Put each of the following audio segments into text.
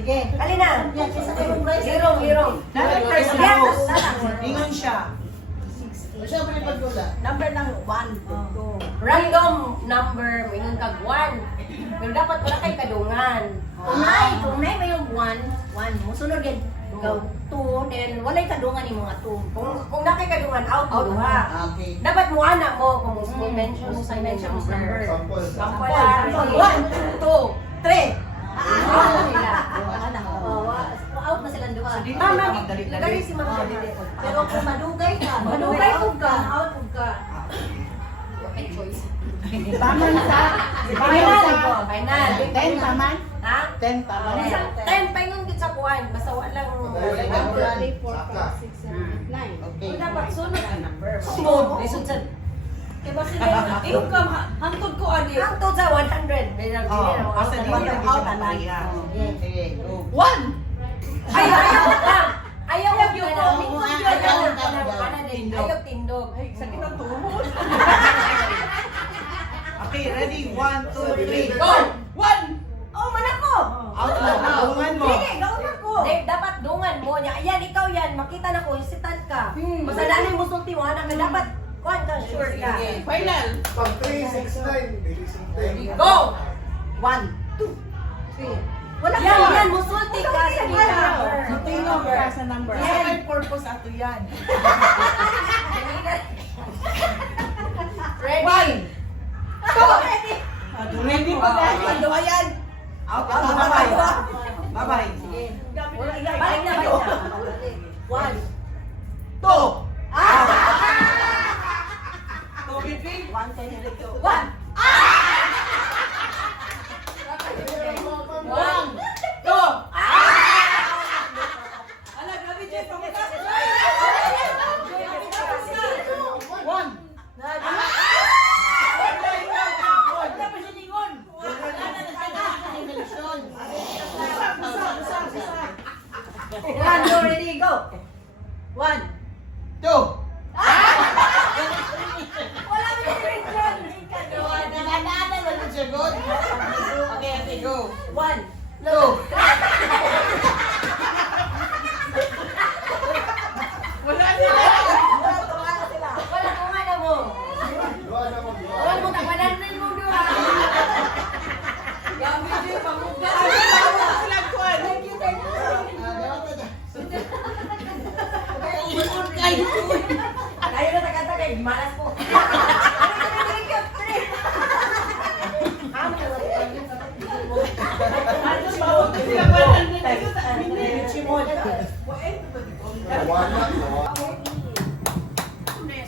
Sige. Alina. Lirong. Ingon siya. Siyempre pagdula. Number ng 1 to 2. Random number, may yung kag 1. Pero dapat wala kay kadungan. Kung nay may yung 1 mo sunod din. Go 2 then walay kadungan ni mga 2. Kung na kay kadungan, out mo duha. Okay. Dapat mo anak mo kung mention mo sa mention mo number. Sample. Sample. 1, 2, 3. out na silang duha. Mama, dali si Mama. Pero kung madugay ka, out pug ka. Okay, choice. Paman sa. Final. 10 paman. Ha? 10 paman. 10 pa yung sa kuwan. Basta walang... 3, 4, 5, 6, 7, 8, 9. Okay. Dapat sunod ang number. Sunod. Lisod sa... Kaya sila, iyong ka, hantod ko ani. Ang to sa 100. Oh, kasi di ba Out out na lang. Sige, go. 1! Ayaw lang. Ayaw lang yun. Tindog. Ayaw tindog. Sakit ang tuhod. Okay, ready? 1, 2, 3. Go! 1! Oh, manako! Out na. Tungan mo. Dili, gawin ako. Dapat dungan mo niya. Ayan, ikaw yan. Makita na ko. Isitan ka. Basta dali mo sulti mo. Anak ka dapat. Kuhan ka. Sure ka. Sige, final. Pag 3, 6, 9, releasing 10. Go! 1, 2, 3. Wala ka. Yan, musulti ka sa number. Tingnan mo ka sa number. Sa may purpose ato yan. Ready? Ready pa ba? Ano yan? Out na. Bye-bye. Bye-bye. Balik na, balik na. 1. 2. 2, 3. 1. 1. 1. 2. Ala, grabe dyan. Pangkas. 1. One, go, ready, go. 1. 2. Wala mo na rin dyan. Okay, okay, go. 1. 2. Wala na. Wala ko nga na mo. Luha na mo, luha. Wala mo tapanan rin mo doon. Gamit din, pangmugas. Flag one. Thank you, thank you. Kayo na tagantagay. Malas po. Luha na, luha.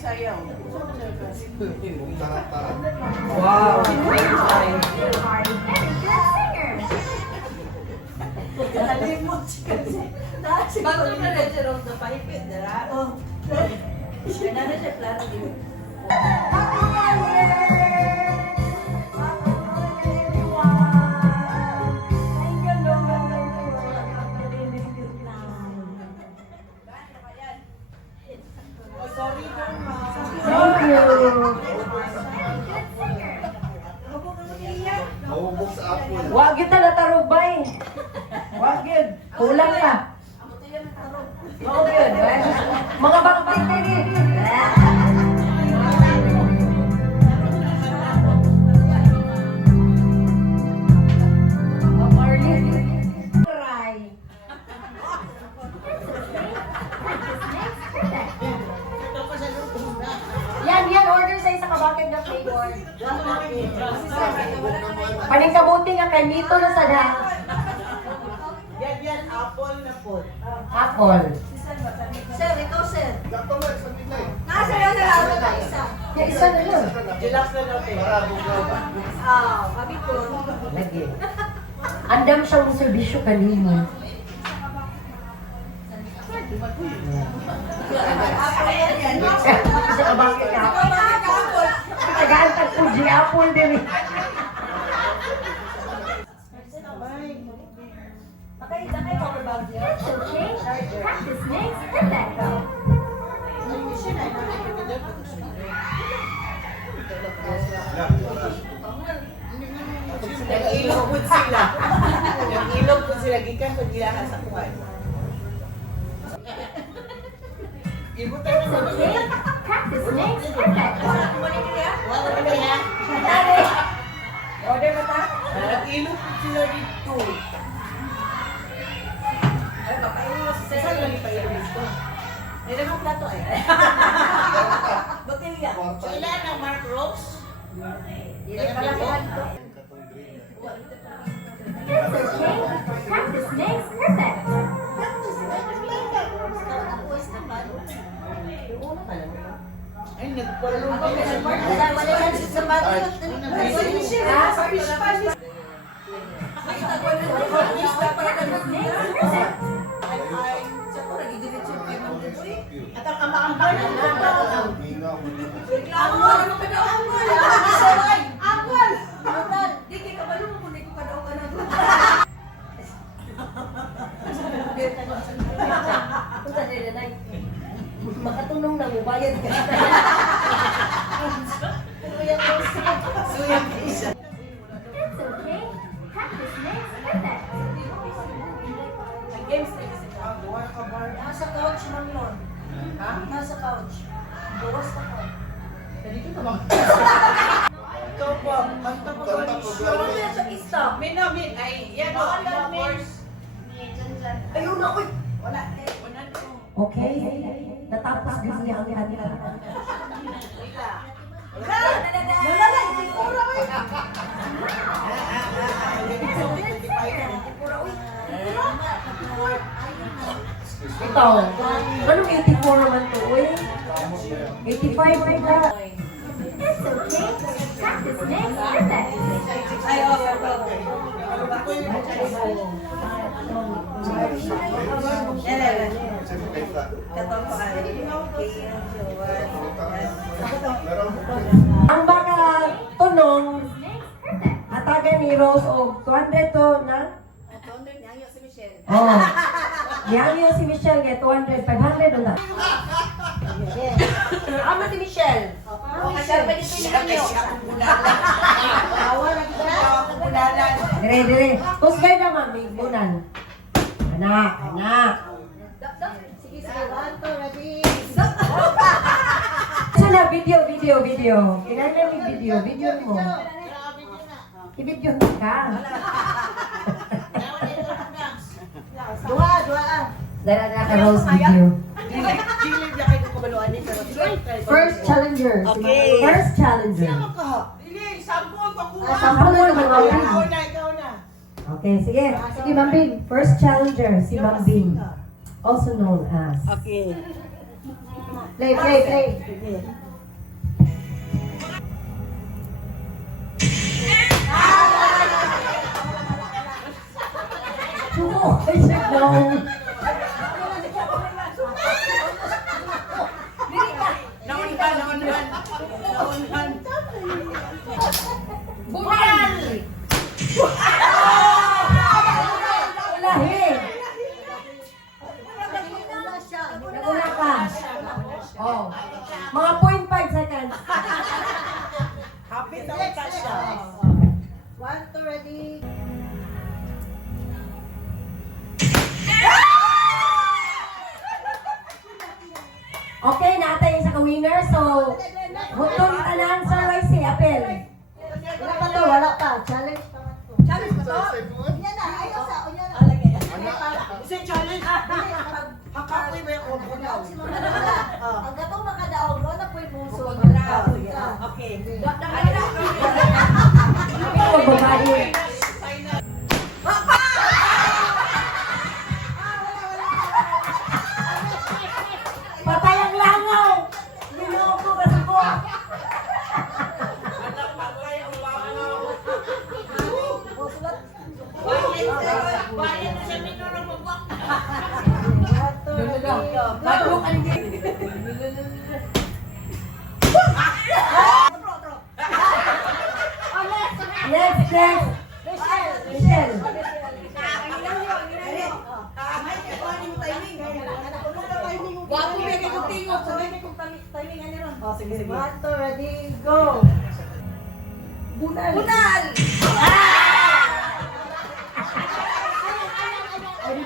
Sayaw. Tahan-tahan. Wow. Bago na rin siya ron sa pahipit, dara? Oo. Kaya na siya plano din. Sorry na, ma. Thank you. Mahubog sa apple. Wag kita natarubay. Wag yun. Kulang ka. Oo yun. Mga bakbak na rin. Yan, order sa isa kabakit na flavor. Paningkabuti nga kay Mito na sa da. Yan, apple na po. Apple. Sir, ikaw, sir. Dato mo, isang delay. Nasa lang na lang na isa. Yung isa na yun. Relax na lang, eh. Para bugaw ba? Sabi ko. Lagi. Andam siyang serbisyo kanino. Sa kabakit ka. Tagaantag po di apple din. Pencil change, practice next, and let go. Nag-ilog po sila. Nag-ilog po sila. Gikan ko pagyahan sa kuwan. Ibutan It's okay. Practice makes perfect. Order mo ta? Nag-ilog po sila dito. Ay, kakainin mo si Cesar lang pa yun dito. May namang plato eh. Botelya. So, ilan ang Mark Rose? Hindi pala ko. It's okay. Practice makes perfect. Ay, nagpalong pa. Wala yan si Sabato. Nakita ko na at ang ama-ambal ng tao. Reklamo, ano ka daw? Ambal! Ambal! Di kay kabalo mo kung di ko ka daw ka na. Punta nila na. Makatunong na mo, bayad ka. Suyang isa. It's okay. Practice makes perfect. Games na kasi ka. Nasa couch man yun. Ha? Nasa couch. Buwas ka pa. Dito naman. Ito po. Kanta po ba? Kanta po ba? Stop. Minamin. Ay, yan o. Ayun na. Uy. Wala. Wala na. Okay. Natapos gusto niya ang kanila. Ito. Anong 84 naman to? Uy? 85 rin na. It's okay. Practice makes perfect. Ay, okay. Katong pa Ang baka tunong Makes perfect. atagan ni Rose o 200 to na? Oh. Yang yung si Michelle kaya 200, 500 o na? Amo si Michelle. Dire, dire. Kusgay naman, may bunan. Anak, anak. Sana video. Kailangan may video mo. I-video ka. Dua. Dala na ka Rose video. Gilid na kayo kumaluan ni pero First challenger. Okay. First challenger. Dili, sampol pa ko. Sampol mo, Ma'am Bin. Ikaw na. Okay, sige. Sige, Ma'am Bin. First challenger, si Ma'am Bin. Also known as. Okay. Play. Chuko! Ay, no. Naunhan. Bunal! Lahi! Naguna ka. Oh. Mga 0.5 seconds. Happy daw ka siya. 1, 2, ready. Okay, natay sa ka-winner. So, hutong tanan, Sir YC, apel. Wala pa. Challenge pa man to. Challenge ba to? Yan na, ayaw sa. Yan na. Kasi challenge. Hakapoy ba yung kubunaw? Ang gatong makadaog, wala po yung muso. Okay. Ikaw, babae. Patay ang langaw! Niloko ba sa ko? Next. Michelle. Wapo may kikutingo. Sabay may kung timing ano ron. Oh, sige. 1, 2, ready, go. Bunal! Ay,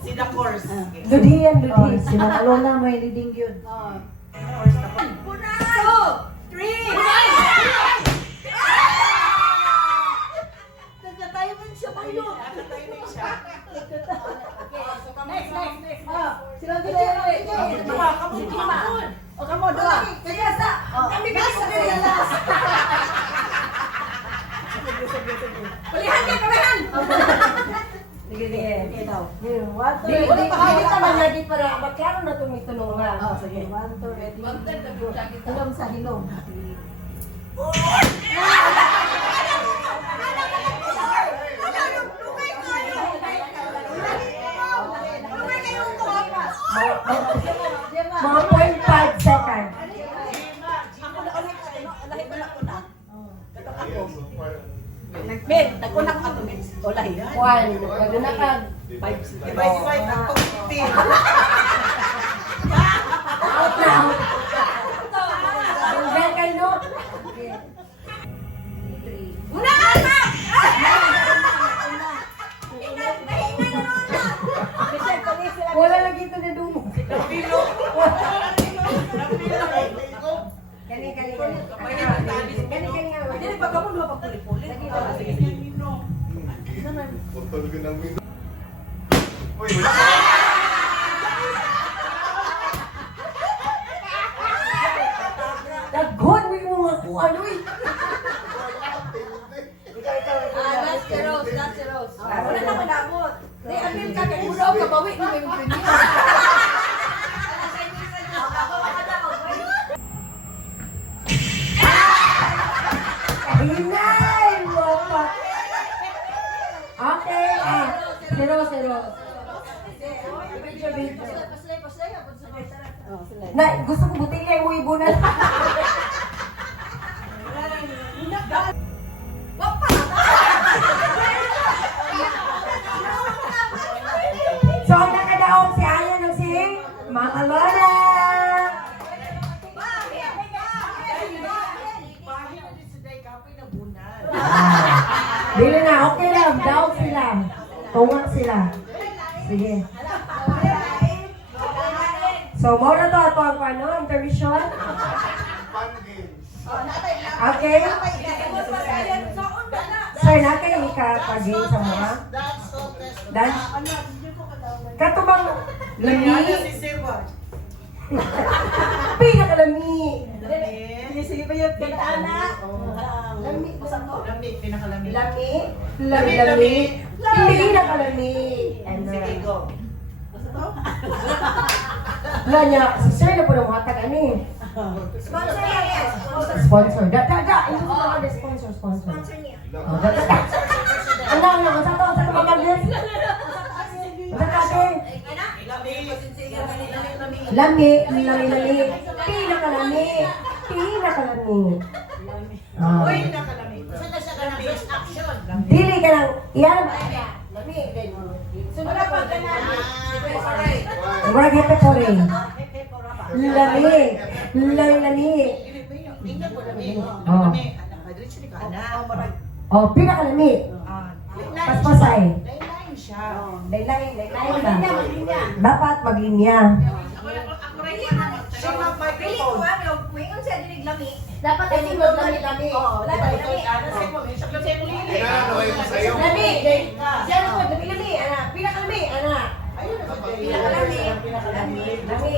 Sida course. Ludi yan, ludi. Sinakalo na may leading yun. Una! 2, 3! Nagka-timing siya ba yun? Nagka-timing siya. Next. Sila dito. O, kamo, dua. Kaya sa. Kami bisa din last. Palihan. Sige, sige. Okay daw. Di, di naman lagi para magkano na tumitulungan. Oh, sige. 1, 2, ready. Hilong sa hilong. Mga 0.5 second. Ben, nagkunak ako, Ben. Olahi. 1. Pag nakag. 5 ako. Out na. Dahil kayo, no? Una ka na! Wala lagi ito na dumo. Kani. Hindi, pag ako nung pagpuli-puli. Putol ko ng mino. Uy, wala. Daghan mo yung mga kuan, uy. That's the rose. Wala na manabot. Di, amin ka kay Uraw, kabawi mo yung premier. Hinay mo pa. Okay, zero. Na, gusto ko butilya yung ibunan. So, ang nakadaong si Ayan ng si Mama Lola. Dili na, okay lang. Daog sila. Tuwang sila. Sige. So, muna to ato ang ano, intermission. Fun games. Okay? Sir, nakay ikapagay sa mga? Dan? Katubang lami? Pinakalami. Sige ba yun? Kitana. Lami. Lami, pinakalami. Lami. Pinakalami. Sige, go. Wala niya, si Sir na po na mga taga-ani. Sponsor niya, yes. Sponsor. Ito ko mga sponsor. Oh, da. Ano, sa to magagis. Sa kate. Lami. Pinakalami. Oh. Uy, nakalami. Saan na siya ka na best action? Dili ka lang, iyan. Lami, then. Sunod na pag ganyan. Wala kita po rin. Lami. Tingnan mo lami. Oh. Lami. Diretso ni ka na. Oh, pinakalami. Paspasay. Line siya. Laylay ba? Dapat maglinya. Siya mag-microphone. Dapat kasi mo lami. Oo, lami. Inaalaway mo sa'yo. Lami. Siya na po, lami. Pinakalami. Ayun na. Lami.